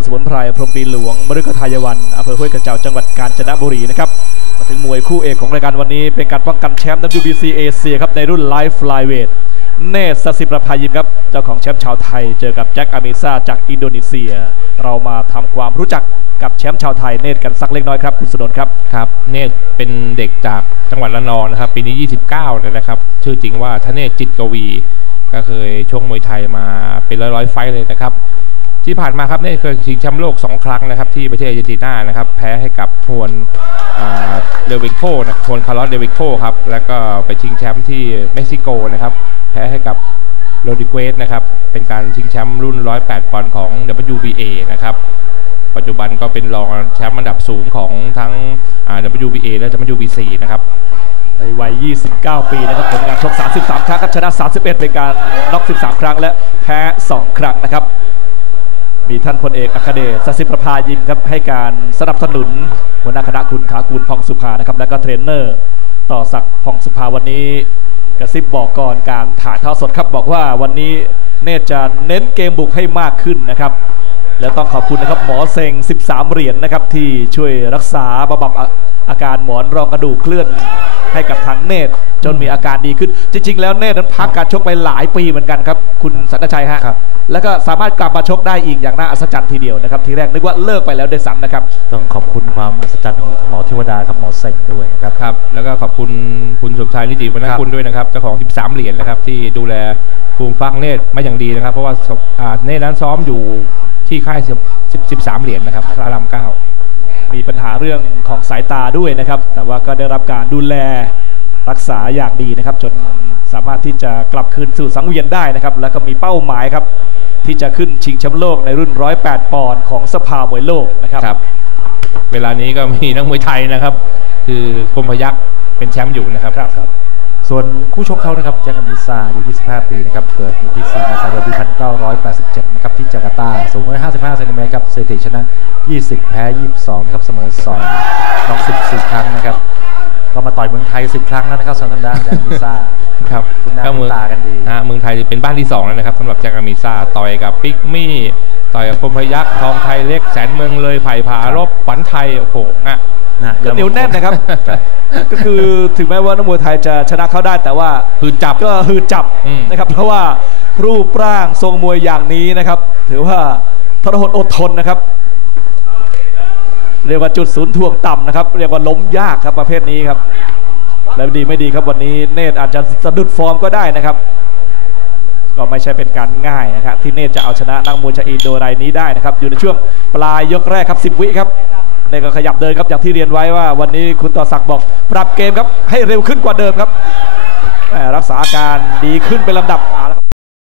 วนสมุนไพรพรหมปีหลวงมฤคทายวันอำเภอห้วยกระเจ้าจังหวัดกาญจนบุรีนะครับมาถึงมวยคู่เอกของรายการวันนี้ เป็นการป้องกันแชมป์ WBC เอเชียครับในรุ่นไลฟ์ไฟลเวทเนสสิประภายิมครับ เจ้าของแชมป์ชาวไทย เจอกับแจ็คอามิซาจากอินโดนีเซีย เรามาทำความรู้จักกับแชมป์ชาวไทยเนตกันสักเล็กน้อยครับคุณสนนครับครับเนตเป็นเด็กจากจังหวัดระนองนะครับ ปีนี้ 29เลยนะครับ ชื่อจริงว่าทเนศจิตกวี ก็เคยช่วงมวยไทยมาเป็นร้อยๆไฟต์เลยนะครับ ที่ผ่านมาครับเนตรเคยชิงแชมป์โลก 2 ครั้งนะครับ ที่ประเทศอาร์เจนตินานะครับ แพ้ให้กับทวนเดวิโคนะทวนคาร์ลอสเดวิโคครับ แล้วก็ไปชิงแชมป์ที่เม็กซิโกนะครับ แพ้ให้กับโรดิเกสนะครับ เป็นการชิงแชมป์รุ่น 108 ปอนด์ของ WBA นะครับ ปัจจุบันก็เป็นรองแชมป์อันดับสูงของทั้ง WBA และ WBC นะครับในวัย 29 ปีนะครับ ผลงานชก 33 ครั้งครับ ชนะ 31 เป็นการน็อก 13 ครั้งและแพ้ 2 ครั้งนะครับ มีท่านพลเอกอัคเดชสศิประภายิมครับให้การสนับสนุนหัวหน้าคณะคุณขากูลพองสุภานะครับแล้วก็เทรนเนอร์ต่อศักดิ์พองสุภาวันนี้ กระซิบบอกก่อนการถ่ายทอดสดครับบอกว่าวันนี้เนตจะเน้นเกมบุกให้มากขึ้นนะครับแล้วต้องขอบคุณนะครับหมอเซง 13 เหรียญนะครับที่ช่วยรักษาบำบัดออาการหมอนรองกระดูกเคลื่อน ให้กับทางเนตรจนมีอาการดีขึ้น จริง ๆ แล้วเนตรนั้นพักการชกไปหลายปีเหมือนกันครับ คุณสันตชัยฮะ ครับ แล้วก็สามารถกลับมาชกได้อีกอย่างน่าอัศจรรย์ทีเดียวนะครับ ทีแรกนึกว่าเลิกไปแล้วด้วยซ้ำนะครับ ต้องขอบคุณความอัศจรรย์ของหมอเทวดาครับหมอเซ็งด้วยนะครับ ครับ แล้วก็ขอบคุณคุณสมชายนิติวรรณครับคุณด้วยนะครับเจ้าของ 13 เหรียญนะครับที่ดูแลฟูมฟักเนตรมาอย่างดีนะครับ เพราะว่าสอ่าเนตรนั้นซ้อมอยู่ที่ค่าย10 13 เหรียญนะครับพระรามเก้า มีปัญหาเรื่องของสายตาด้วยนะครับ แต่ว่าก็ได้รับการดูแลรักษาอย่างดีนะครับ จนสามารถที่จะกลับคืนสู่สังเวียนได้นะครับ แล้วก็มีเป้าหมายครับ ที่จะขึ้นชิงแชมป์โลกในรุ่น 108 ปอนด์ของสภามวยโลกนะครับครับเวลานี้ก็มีนักมวยไทยนะครับ คือคมพยักษ์เป็นแชมป์อยู่นะครับครับครับ ส่วนคู่ชกเขานะครับแจ็คอามิซ่าอายุ 25 ปีนะครับ เกิดวันที่4เมษายนปี1987 นะครับ ที่จาการ์ตา สูง 155 เซนติเมตรครับสถิติชนะ 20 แพ้ 22 นะครับ เสมอ2น้อง14 ครั้งนะครับ ก็มาต่อยเมืองไทย 10 ครั้งแล้วนะครับสำหรับทางด้านแจ็คอามิซ่าครับคุณหน้าก็คุณเมืองตากันดีฮะเมืองไทยเป็นบ้านที่สองแล้วนะครับสำหรับแจ็คอามิซ่าต่อยกับปิกมี่ ต่อยกับคมพยักษ์ทองไทยเล็กแสนเมืองเลยไผ่ผารบขวัญไทยโอ้โหอะ นะก็เหนียวแน่นนะครับ ก็คือถึงแม้ว่านักมวยไทยจะชนะเขาได้แต่ว่าคือจับก็ฮือจับอืมนะครับ เพราะว่ารูปร่างทรงมวยอย่างนี้นะครับ ถือว่าทรหดอดทนนะครับ เรียกว่าจุดศูนย์ถ่วงต่ำนะครับ เรียกว่าล้มยากครับประเภทนี้ครับ แล้วดีไม่ดีครับวันนี้เนตรอาจจะสะดุดฟอร์มก็ได้นะครับ ก็ไม่ใช่เป็นการง่ายนะครับที่เนตรจะเอาชนะนักมวยชาวอินโดรายนี้ได้นะครับ อยู่ในช่วงปลายยกแรกครับ 10 วิครับเนี่ก็ขยับเดินครับอย่างที่เรียนไว้ว่า วันนี้คุณต่อศักดิ์บอก ปรับเกมครับให้เร็วขึ้นกว่าเดิมครับรักษาการดีขึ้นเป็นลำดับ